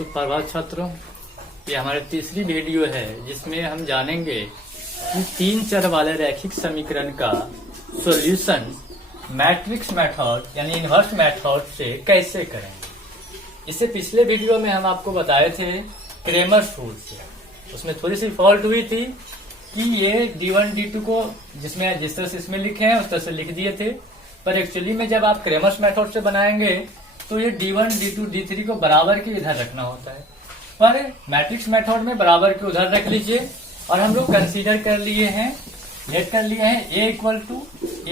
सुप्रभात छात्रों, ये हमारी तीसरी वीडियो है जिसमें हम जानेंगे कि तीन चर वाले रैखिक समीकरण का सॉल्यूशन मैट्रिक्स मेथड यानी इनवर्स मेथड से कैसे करेंगे। इससे पिछले वीडियो में हम आपको बताए थे क्रेमर्स रूल से। उसमें थोड़ी सी फॉल्ट हुई थी कि ये D1 D2 को जिस तरह से इसमें लिखे हैं उस तरह से लिख दिए थे, पर एक्चुअली में जब आप क्रेमर्स मेथड से बनाएंगे तो ये D1 D2 D3 को बराबर के इधर रखना होता है, पर मैट्रिक्स मेथड में बराबर के उधर रख लीजिए। और हम लोग कंसीडर कर लिए हैं A equal to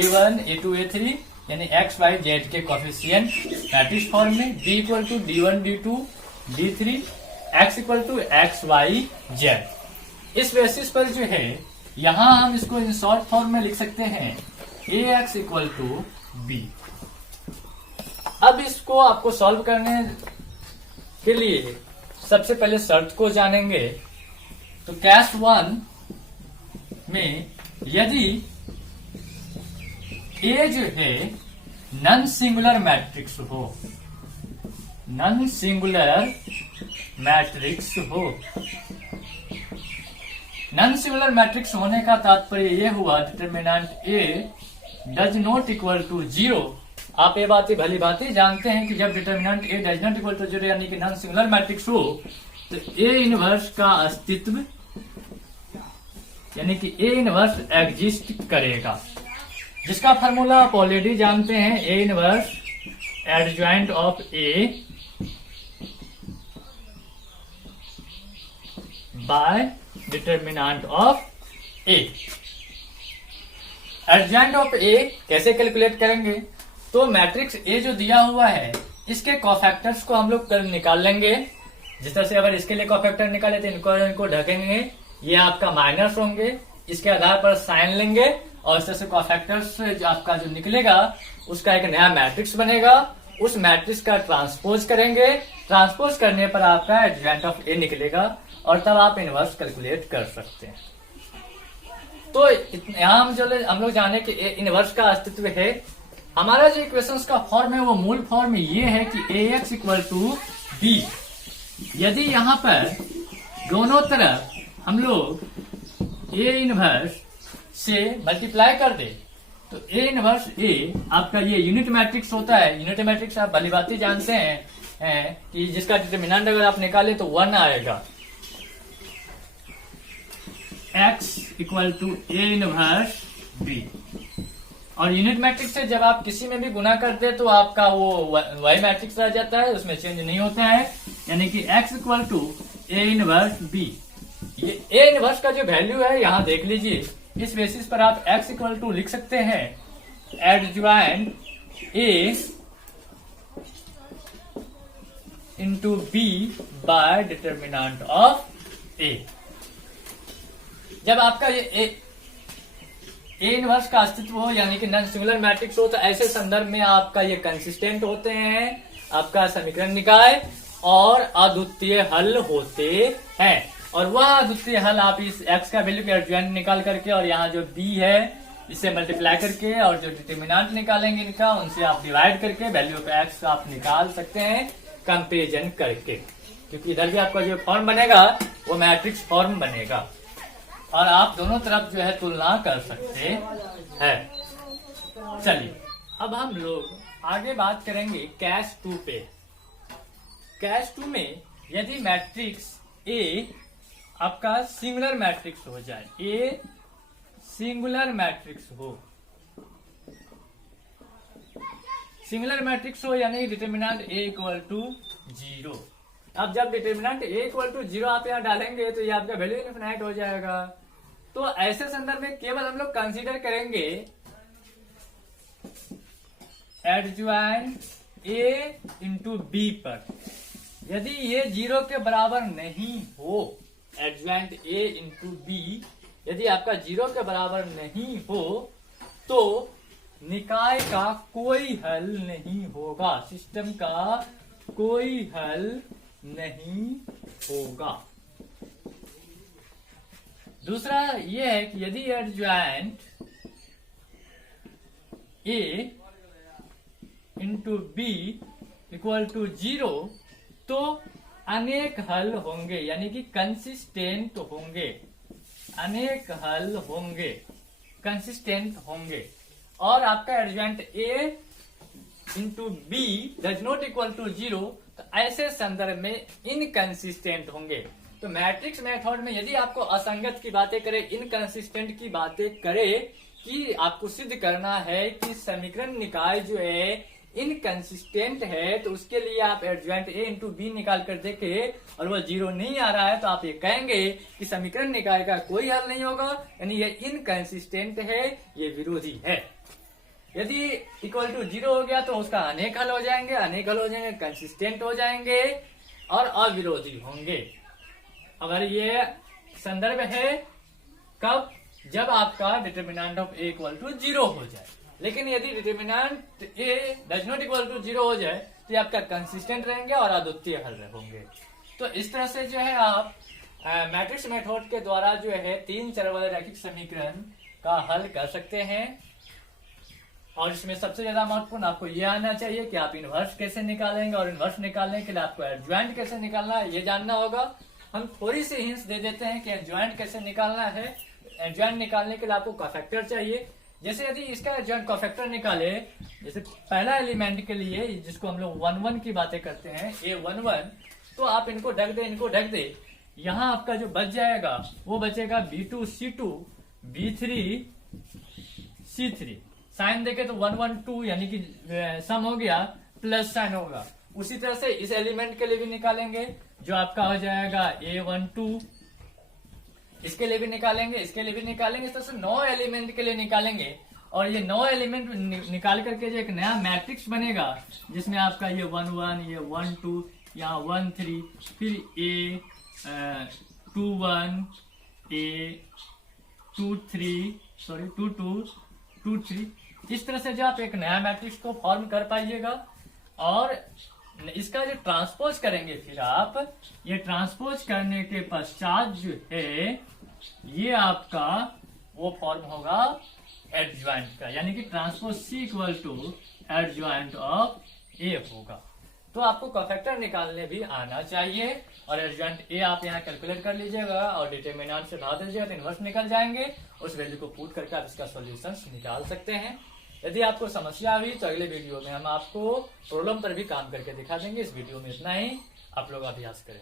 A1 A2 A3 यानी x y z के कोफिशिएंट मैट्रिक्स फॉर्म में, D equal to D1 D2 D3 x equal to x y z। इस बेसिस पर जो है यहाँ हम इसको इन शॉर्ट फॉर्म में लिख सकते हैं ax इक्वल टू b। अब इसको आपको सॉल्व करने के लिए सबसे पहले शर्त को जानेंगे। तो केस 1 में यदि A जो है नॉन सिंगुलर मैट्रिक्स हो, नॉन सिंगुलर मैट्रिक्स हो, नॉन सिंगुलर मैट्रिक्स होने का तात्पर्य यह हुआ determinant A does not equal to 0। आप ये बातें भली भांति जानते हैं कि जब determinant A does not equal to 0 यानी कि नॉन सिंगुलर मैट्रिक्स हो तो A इनवर्स का अस्तित्व यानी कि A इनवर्स एग्जिस्ट करेगा, जिसका फार्मूला आप ऑलरेडी जानते हैं। A inverse adjoint of A by determinant of A। Adjoint of A कैसे कैलकुलेट करेंगे? तो मैट्रिक्स A जो दिया हुआ है इसके कोफैक्टर्स को हम लोग निकाल लेंगे। जिस तरह से अगर इसके लिए कोफैक्टर निकाले तो इनको ढकेंगे, ये आपका माइनस होंगे, इसके आधार पर साइन लेंगे और इस तरह से कोफैक्टर्स आपका जो निकलेगा उसका एक नया मैट्रिक्स बनेगा। उस मैट्रिक्स का ट्रांसपोज करेंगे, ट्रांसपोज करने पर आपका एडजॉइंट ऑफ A निकलेगा और तब आप इनवर्स कैलकुलेट कर सकते हैं। तो यहाँ हम लोग जाने कि इनवर्स का अस्तित्व है। हमारा जो इक्वेशंस का फॉर्म है वो मूल फॉर्म ये है कि ax इक्वल टू b। यदि यहाँ पर दोनों तरफ हम लोग a इनवर्स से मल्टीप्लाई कर दे तो a इनवर्स a आपका ये यूनिट मैट्रिक्स होता है। यूनिट मैट्रिक्स आप भली भांति जानते हैं कि जिसका डिटरमिनेंट अगर आप निकाले तो 1 आएगा। x equal to a inverse b। और यूनिट मैट्रिक्स से जब आप किसी में भी गुना करते तो आपका वो y मैट्रिक्स रह जाता है, उसमें चेंज नहीं होता है, यानी कि x equal to a inverse b। ये a इनवर्स का जो वैल्यू है यहाँ देख लीजिए। इस बेसिस पर आप x इक्वल टू लिख सकते हैं adjoint A into b by determinant of A। जब आपका ये A इनवर्स का अस्तित्व हो यानी कि नॉन सिंगुलर मैट्रिक्स हो तो ऐसे संदर्भ में आपका ये कंसिस्टेंट होते हैं, आपका समीकरण निकाय और अद्वितीय हल होते हैं। और वह अद्वितीय हल आप इस x का वैल्यू के एडजॉइंट निकाल करके और यहाँ जो b है इससे मल्टीप्लाई करके और जो डिटरमिनेंट निकालेंगे इनका उनसे आप डिवाइड करके वैल्यू ऑफ x आप निकाल सकते हैं कंपेरिजन करके, क्योंकि इधर भी आपका जो फॉर्म बनेगा वो मैट्रिक्स फॉर्म बनेगा और आप दोनों तरफ जो है तुलना कर सकते हैं। चलिए अब हम लोग आगे बात करेंगे केस 2 पे। केस 2 में यदि मैट्रिक्स A आपका सिंगुलर मैट्रिक्स हो जाए, A सिंगुलर मैट्रिक्स हो, सिंगुलर मैट्रिक्स हो यानी डिटरमिनेंट A इक्वल टू 0। अब जब डिटरमिनेंट A इक्वल टू 0 आप यहाँ डालेंगे तो ये आपका वैल्यू इनफिनाइट हो जाएगा। तो ऐसे संदर्भ में केवल हम लोग कंसीडर करेंगे एडजॉइंट A इंटू B पर। यदि ये 0 के बराबर नहीं हो, एडजॉइंट A इंटू B यदि आपका 0 के बराबर नहीं हो तो निकाय का कोई हल नहीं होगा, सिस्टम का कोई हल नहीं होगा। दूसरा यह है कि यदि adjoint A into B equal to 0 तो अनेक हल होंगे, यानी कि कंसिस्टेंट होंगे, अनेक हल होंगे, कंसिस्टेंट होंगे। और आपका adjoint A into B does not equal to 0, तो ऐसे संदर्भ में इनकंसिस्टेंट होंगे। तो मैट्रिक्स मेथड में यदि आपको असंगत की बातें करे, इनकंसिस्टेंट की बातें करे, कि आपको सिद्ध करना है कि समीकरण निकाय जो है इनकंसिस्टेंट है, तो उसके लिए आप एडजॉइंट ए इंटू बी निकाल कर देखे और वह 0 नहीं आ रहा है, तो आप ये कहेंगे कि समीकरण निकाय का कोई हल नहीं होगा, यानी ये इनकंसिस्टेंट है, ये विरोधी है। यदि इक्वल टू 0 हो गया तो उसका अनेक हल हो जाएंगे, अनेक हल हो जाएंगे, कंसिस्टेंट हो जाएंगे और अविरोधी होंगे। अगर ये संदर्भ है कब, जब आपका determinant of A equal to 0 हो जाए। लेकिन यदि determinant A does not equal to 0 हो जाए तो ये आपका कंसिस्टेंट रहेंगे और अद्वितीय हल होंगे। तो इस तरह से जो है आप मैट्रिक्स मेथड के द्वारा जो है 3 चर वाले रैखिक समीकरण का हल कर सकते हैं। और इसमें सबसे ज्यादा महत्वपूर्ण आपको ये आना चाहिए कि आप इनवर्स कैसे निकालेंगे, और इनवर्स निकालने के लिए आपको एडजॉइंट कैसे निकालना है ये जानना होगा। हम थोड़ी सी हिंट्स दे देते हैं कि एडजॉइंट कैसे निकालना है। एडजॉइंट निकालने के लिए आपको कोफैक्टर चाहिए। जैसे यदि इसका एडजॉइंट कोफैक्टर निकाले, जैसे पहला एलिमेंट के लिए जिसको हम लोग 1 1 की बातें करते हैं, A11, तो आप इनको ढक दे, इनको ढक दे, यहाँ आपका जो बच जाएगा वो बचेगा B2 C2 B3 C3। Sign देखे तो 1 1 2 यानी कि सम हो गया, प्लस साइन होगा। उसी तरह से इस एलिमेंट के लिए भी निकालेंगे, जो आपका हो जाएगा A12, इसके लिए भी निकालेंगे, इसके लिए भी निकालेंगे। इस तरह से 9 एलिमेंट के लिए निकालेंगे और ये 9 एलिमेंट निकाल करके जो एक नया मैट्रिक्स बनेगा, जिसमें आपका ये 1 1, ये 1 2, यहाँ 1 3, फिर A 2 1, A 2 3, सॉरी 2 2, 2 3। इस तरह से जो आप एक नया मैट्रिक्स को फॉर्म कर पाइएगा। और इसका जो ट्रांसपोज करेंगे, फिर आप ये ट्रांसपोज करने के पश्चात जो है ये आपका वो फॉर्म होगा एडजॉइंट का, यानी कि transpose C equal to adjoint of A होगा। तो आपको कोफैक्टर निकालने भी आना चाहिए और एडजॉइंट A आप यहाँ कैलकुलेट कर लीजिएगा और डिटर्मिनेंट से भाग दीजिएगा तो इनवर्स निकल जाएंगे। उस वैल्यू को पुट करके आप इसका सॉल्यूशन निकाल सकते हैं। यदि आपको समस्या हुई तो अगले वीडियो में हम आपको प्रॉब्लम पर भी काम करके दिखा देंगे। इस वीडियो में इतना ही, आप लोग अभ्यास करें।